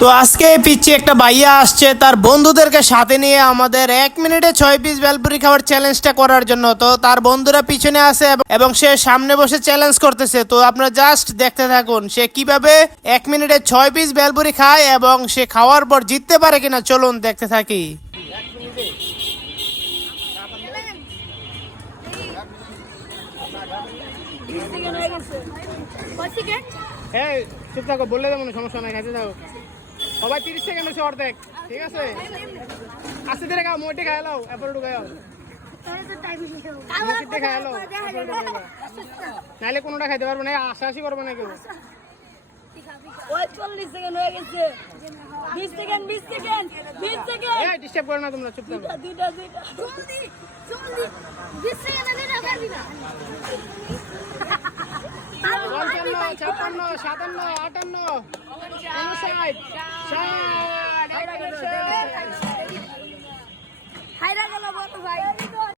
তো আজকে পিচ্ছি একটা ভাইয়া আসছে, তার বন্ধুদেরকে সাথে নিয়ে আমাদের এক মিনিটে ছয় পিস বেলপুরি খাওয়ার চ্যালেঞ্জটা করার জন্য। তো তার বন্ধুরা পিছনে আছে এবং- সে সামনে বসে চ্যালেঞ্জ করতেছে। তো আপনারা জাস্ট দেখতে থাকুন, সে কীভাবে এক মিনিটে ছয় পিস বেলপুরি খায় এবং সে খাওয়ার পর জিততে পারে কিনা চলুন দেখতে থাকি। হ্যাঁ চুপ থাকো, বললে সমস্যা নাই খাইতে থাকো। সবাই তিরিশ সেকেন্ড হচ্ছে অর্ধেক ঠিক আছে? আস্তে ধীরে খাও মোটে খাই লাও এরপর ঢুকাই নাহলে কোনোটা খাইতে পারব না আশা আশি করব না কেউ। হয়ে ডিস্টার্ব করো না তোমরা চুপ থাকো। ছাপ্পান্ন সাতান্ন আটান্ন উনষাট ষাট। হাইরা গেল বড় ভাই।